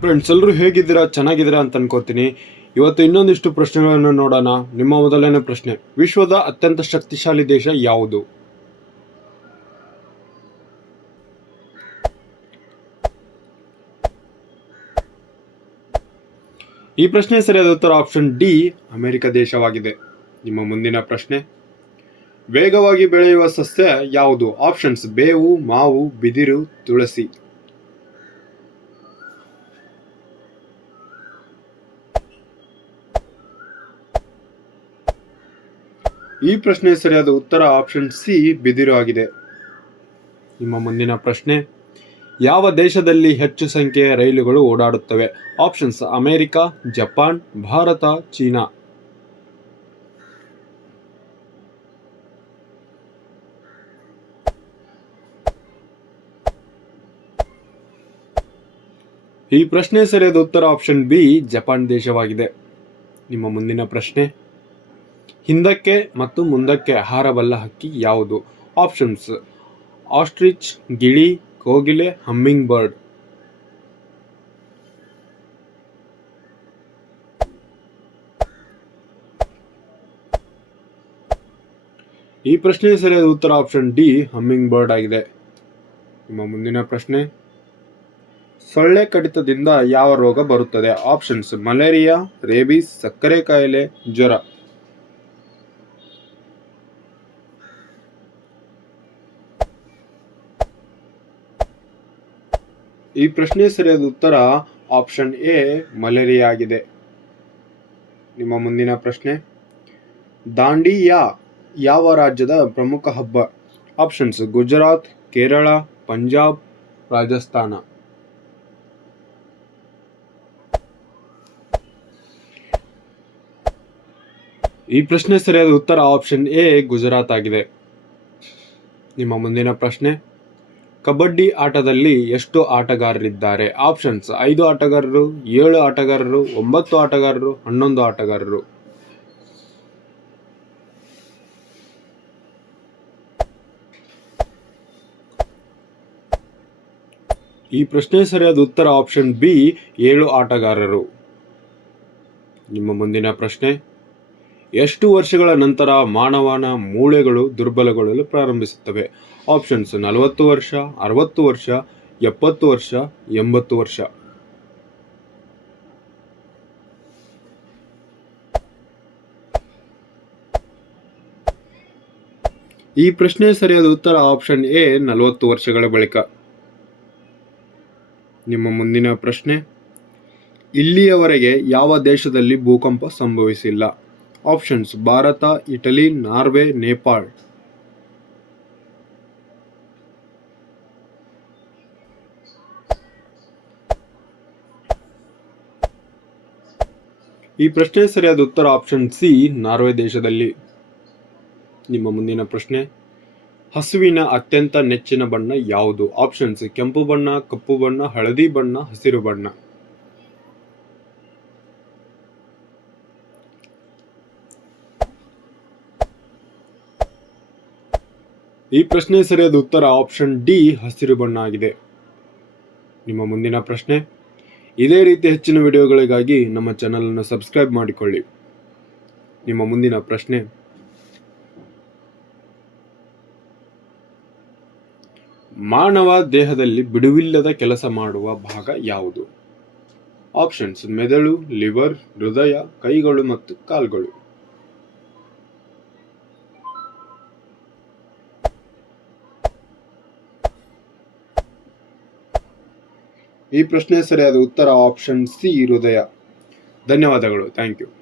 Friends ಎಲ್ಲರೂ ಹೇಗಿದ್ದೀರಾ? ಚೆನ್ನಾಗಿದ್ದೀರಾ ಅಂತ ಅನ್ಕೋತೀನಿ. ಇವತ್ತು ಇನ್ನೊಂದಿಷ್ಟು ಪ್ರಶ್ನೆಗಳನ್ನು ನೋಡೋಣ. ನಿಮ್ಮ ಮೊದಲನೇ ಪ್ರಶ್ನೆ, ವಿಶ್ವದ ಅತ್ಯಂತ ಶಕ್ತಿಶಾಲಿ ದೇಶ ಯಾವುದು? ಈ ಪ್ರಶ್ನೆ ಸರಿಯಾದ ಉತ್ತರ ಆಪ್ಷನ್ ಡಿ ಅಮೆರಿಕ ದೇಶವಾಗಿದೆ. ನಿಮ್ಮ ಮುಂದಿನ ಪ್ರಶ್ನೆ, ವೇಗವಾಗಿ ಬೆಳೆಯುವ ಸಸ್ಯ ಯಾವುದು? ಆಪ್ಷನ್ಸ್ ಬೇವು, ಮಾವು, ಬಿದಿರು, ತುಳಸಿ. ಈ ಪ್ರಶ್ನೆ ಸರಿಯಾದ ಉತ್ತರ ಆಪ್ಷನ್ ಸಿ ಬಿದಿರು ಆಗಿದೆ. ನಿಮ್ಮ ಮುಂದಿನ ಪ್ರಶ್ನೆ, ಯಾವ ದೇಶದಲ್ಲಿ ಹೆಚ್ಚು ಸಂಖ್ಯೆಯ ರೈಲುಗಳು ಓಡಾಡುತ್ತವೆ? Options America, Japan, Bharat, China. ಈ ಪ್ರಶ್ನೆ ಸರಿಯಾದ ಉತ್ತರ ಆಪ್ಷನ್ ಬಿ ಜಪಾನ್ ದೇಶವಾಗಿದೆ. ನಿಮ್ಮ ಮುಂದಿನ ಪ್ರಶ್ನೆ ಹಿಂದಕ್ಕೆ ಮತ್ತು ಮುಂದಕ್ಕೆ ಆಹಾರವಲ್ಲ ಹಕ್ಕಿ ಯಾವುದು? ಆಪ್ಷನ್ಸ್ ಆಸ್ಟ್ರಿಚ್ ಗಿಳಿ, ಕೋಗಿಲೆ ಹಮ್ಮಿಂಗ್ ಬರ್ಡ್ ಈ ಪ್ರಶ್ನೆ ಸರಿಯಾದ ಉತ್ತರ ಆಪ್ಷನ್ ಡಿ ಹಮ್ಮಿಂಗ್ ಬರ್ಡ್ ಆಗಿದೆ. ನಿಮ್ಮ ಮುಂದಿನ ಪ್ರಶ್ನೆ. ಸೊಳ್ಳೆ ಕಡಿತದಿಂದ ಯಾವ ರೋಗ ಬರುತ್ತದೆ? ಆಪ್ಷನ್ಸ್ ಮಲೇರಿಯಾ ರೇಬಿಸ್ ಸಕ್ಕರೆ ಕಾಯಿಲೆ, ಜ್ವರ. ಈ ಪ್ರಶ್ನೆ ಸರಿಯಾದ ಉತ್ತರ ಆಪ್ಷನ್ ಎ ಮಲೇರಿಯಾ ಆಗಿದೆ ನಿಮ್ಮ ಮುಂದಿನ ಪ್ರಶ್ನೆ. ದಾಂಡಿಯಾ ಯಾವ ರಾಜ್ಯದ ಪ್ರಮುಖ ಹಬ್ಬ? ಆಪ್ಷನ್ಸ್, ಗುಜರಾತ್, ಕೇರಳ, ಪಂಜಾಬ್, ರಾಜಸ್ಥಾನ. ಈ ಪ್ರಶ್ನೆ ಸರಿಯಾದ ಉತ್ತರ ಆಪ್ಷನ್ ಎ, ಗುಜರಾತ್ ಆಗಿದೆ. ನಿಮ್ಮ ಮುಂದಿನ ಪ್ರಶ್ನೆ. ಕಬಡ್ಡಿ ಆಟದಲ್ಲಿ ಎಷ್ಟು ಆಟಗಾರರಿದ್ದಾರೆ? ಆಪ್ಷನ್ಸ್, ಐದು ಆಟಗಾರರು, ಏಳು ಆಟಗಾರರು, ಒಂಬತ್ತು ಆಟಗಾರರು, ಹನ್ನೊಂದು ಆಟಗಾರರು. ಈ ಪ್ರಶ್ನೆ ಸರಿಯಾದ ಉತ್ತರ ಆಪ್ಷನ್ ಬಿ, ಏಳು ಆಟಗಾರರು. ನಿಮ್ಮ ಮುಂದಿನ ಪ್ರಶ್ನೆ. ಎಷ್ಟು ವರ್ಷಗಳ ನಂತರ ಮಾನವನ ಮೂಳೆಗಳು ದುರ್ಬಲಗೊಳ್ಳಲು ಪ್ರಾರಂಭಿಸುತ್ತವೆ? ಆಪ್ಷನ್ಸ್ ನಲವತ್ತು ವರ್ಷ, ಅರವತ್ತು ವರ್ಷ, ಎಪ್ಪತ್ತು ವರ್ಷ, ಎಂಬತ್ತು ವರ್ಷ. ಈ ಪ್ರಶ್ನೆ ಸರಿಯಾದ ಉತ್ತರ ಆಪ್ಷನ್ ಎ ನಲವತ್ತು ವರ್ಷಗಳ ಬಳಿಕ. ನಿಮ್ಮ ಮುಂದಿನ ಪ್ರಶ್ನೆ. ಇಲ್ಲಿಯವರೆಗೆ ಯಾವ ದೇಶದಲ್ಲಿ ಭೂಕಂಪ ಸಂಭವಿಸಿಲ್ಲ? Options Bharat, Italy, Norway, Nepal. ಈ ಪ್ರಶ್ನೆ ಸರಿಯಾದ ಉತ್ತರ ಆಪ್ಷನ್ ಸಿ ನಾರ್ವೆ ದೇಶದಲ್ಲಿ. ನಿಮ್ಮ ಮುಂದಿನ ಪ್ರಶ್ನೆ, ಹಸುವಿನ ಅತ್ಯಂತ ನೆಚ್ಚಿನ ಬಣ್ಣ ಯಾವುದು? ಆಪ್ಷನ್ಸ್ ಕೆಂಪು ಬಣ್ಣ, ಕಪ್ಪು ಬಣ್ಣ, ಹಳದಿ ಬಣ್ಣ, ಹಸಿರು ಬಣ್ಣ. ಈ ಪ್ರಶ್ನೆ ಸರಿಯಾದ ಉತ್ತರ ಆಪ್ಷನ್ ಡಿ ಹಸಿರು ಬಣ್ಣ ಆಗಿದೆ ನಿಮ್ಮ ಮುಂದಿನ ಪ್ರಶ್ನೆ, ಇದೇ ರೀತಿ ಹೆಚ್ಚಿನ ವಿಡಿಯೋಗಳಿಗಾಗಿ ನಮ್ಮ ಚಾನಲನ್ನು ಸಬ್ಸ್ಕ್ರೈಬ್ ಮಾಡಿಕೊಳ್ಳಿ. ನಿಮ್ಮ ಮುಂದಿನ ಪ್ರಶ್ನೆ, ಮಾನವ ದೇಹದಲ್ಲಿ ಬಿಡುವಿಲ್ಲದ ಕೆಲಸ ಮಾಡುವ ಭಾಗ ಯಾವುದು? ಆಪ್ಷನ್ಸ್, ಮೆದುಳು, ಲಿವರ್, ಹೃದಯ, ಕೈಗಳು ಮತ್ತು ಕಾಲ್ಗಳು. ಈ ಪ್ರಶ್ನೆ ಸರಿಯಾದ ಉತ್ತರ ಆಪ್ಷನ್ ಸಿ ಹೃದಯ ಧನ್ಯವಾದಗಳು. Thank you